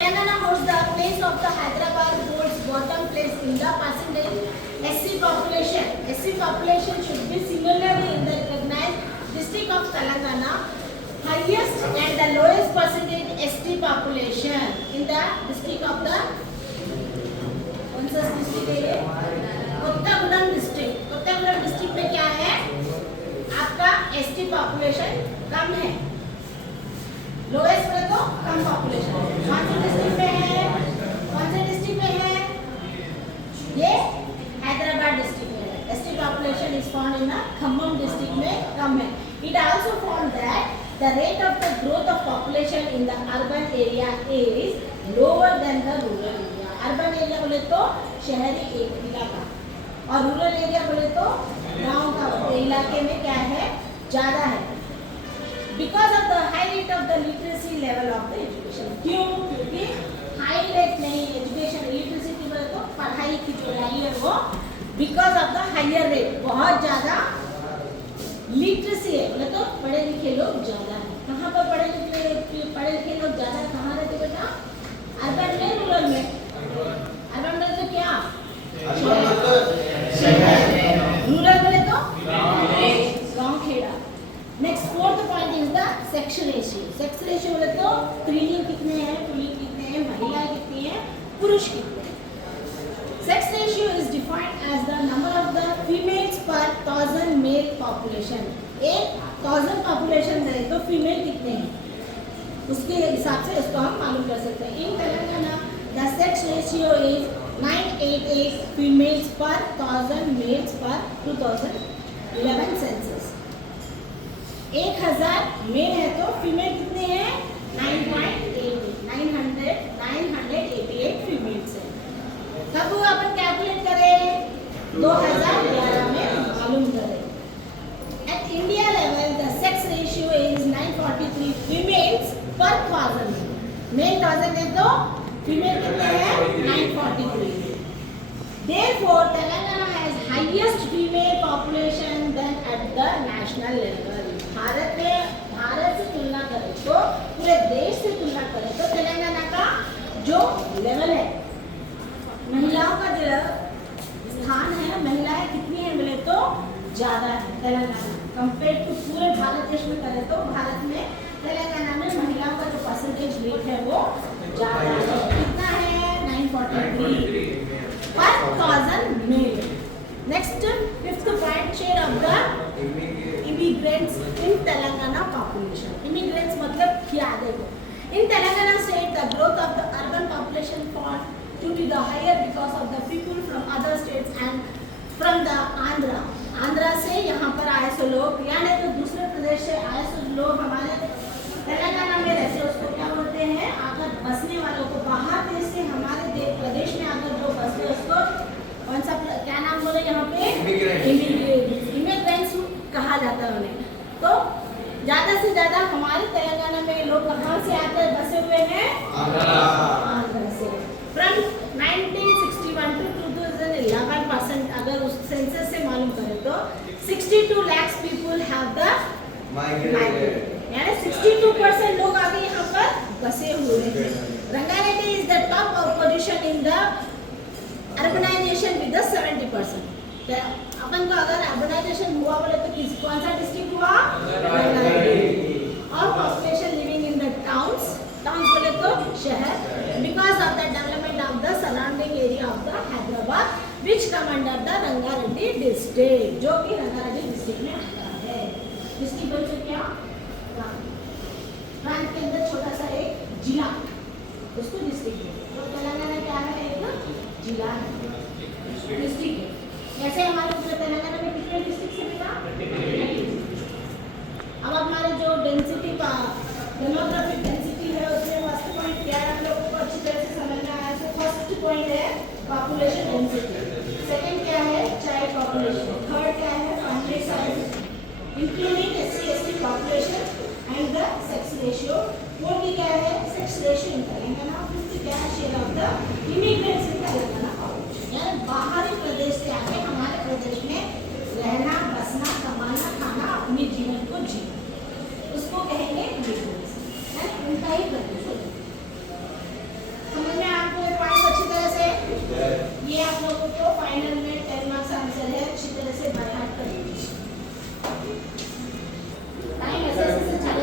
Telangana holds the place of the Hyderabad holds bottom place in the percentage SC population. SC population should be similarly in the recognized district of Telangana. Highest and the lowest percentage ST population in the district of the district है Kothagudem district. Kothagudem district में क्या है आपका ST population कम है. Lowest में तो कम population है. कौन से डिस्ट्रिक्ट में है? कौन से डिस्ट्रिक्ट में है? ये हैदराबाद डिस्ट्रिक्ट में है. ST population is found in Khammam district में कम है. It also found that the rate of the growth of population in the urban area is lower than the rural area. urban area बोले तो शहरी इलाका और रूरल एरिया बोले तो गांव का इलाके में क्या है ज़्यादा है. Because of the high rate of the literacy level of the education. क्यों? क्योंकि हाई रेट नहीं एजुकेशन लिटरेसी बोले तो पढ़ाई की जो वैल्यू है वो because of the higher rate बहुत ज़्यादा लिटरेसी है बोले तो पढ़े लिखे लोग ज़्यादा है. कहाँ पर पढ़े लिखे लोग ज़्यादा कहाँ रहते बेटा? अर्बन में रूरल में. अर्बन में तो क्या रूरल में तो गांव खेड़ा. Next fourth point is the sex ratio. Sex ratio बोले तो स्त्रीलिंग कितने हैं पुल्लिंग कितने हैं महिलाएं कितनी हैं पुरुष कितने हैं. Sex ratio is defined as the number of the females per 1000 mail population. 1000 population है तो फीमेल कितने हैं उसके हिसाब से इसको हम मालूम कर सकते हैं. In Telangana the sex ratio is 988 females per 1000 mails पर 2011 सेंसस. 1000 मेल है तो फीमेल कितने हैं 988 फीमेल्स है. कब अपन कैलकुलेट करें 2011 में मालूम करें. At India level the sex ratio is 943 females per 1000. Mail 1000 है तो फीमेल कितने हैं 943. Therefore, Telangana has highest female population than at the national level. Bharat से तुलना करें तो पूरे देश से तुलना करें तो तेलंगाना का जो लेवल है महिलाओं का जो स्थान है महिलाएं कितनी है बोले तो ज़्यादा है तेलंगाना कंपेयर टू पूरे भारत देश में करें तो भारत में तेलंगाना में महिलाओं का जो परसेंटेज रेट है वो ज़्यादा है. कितना है 943 per 1000 male. Next fifth point share of the immigrants in Telangana population. Immigrants मतलब क्या देखो in Telangana state the growth of the urban population for due to the higher because of the people from other states and from the Andhra से यहाँ पर आए सो लोग यानी तो दूसरे प्रदेश से आए सो लोग हमारे तेलंगाना में रहते उसको क्या बोलते हैं अगर बसने वालों को बाहर देश से हमारे प्रदेश में अगर जो बसते उसको कौन सा क्या नाम बोले यहाँ पे इमिग्रेंट्स कहा जाता है उन्हें. तो ज़्यादा से ज़्यादा हमारे तेलंगाना में लोग कहाँ से आते हैं बसे हुए हैं आंध्रा से. From 1961 to 2011% अगर उस सेंसस से मालूम करें तो 62 lakhs people have the migrated. यानी 62% लोग आगे यहाँ पर बसे हुए हैं. Rangareddy is the top position in the urbanization with the 70%. अपन को अगर अर्बनाइजेशन हुआ बोले तो कौन सा डिस्ट्रिक्ट हुआ रंगारेड्डी. और population living in the towns बोले तो शहर because of the development of the surrounding area of the Hyderabad which come under the Rangareddy district जो कि रंगारेड्डी डिस्ट्रिक्ट में आता है. डिस्ट्रिक्ट बोल सकते क्या प्रांत के अंदर छोटा सा एक जिला उसको डिस्ट्रिक्ट है. तो तेलंगाना क्या है एक जिला है डिस्ट्रिक्ट है. ऐसे हमारे पूरे तेलंगाना में कितने डिस्ट्रिक्ट है बेटा? अब हमारे जो डेंसिटी का डेमोग्राफिक डेंसिटी है उसमें फर्स्ट पॉइंट क्या है आप लोगों को अच्छी तरह से समझना है. तो फर्स्ट पॉइंट है पॉपुलेशन डेंसिटी. सेकंड क्या है चाइल्ड पॉपुलेशन. थर्ड क्या है family size including SC/ST population and the sex ratio. Fourth क्या है सेक्स रेशियो इन तेलंगाना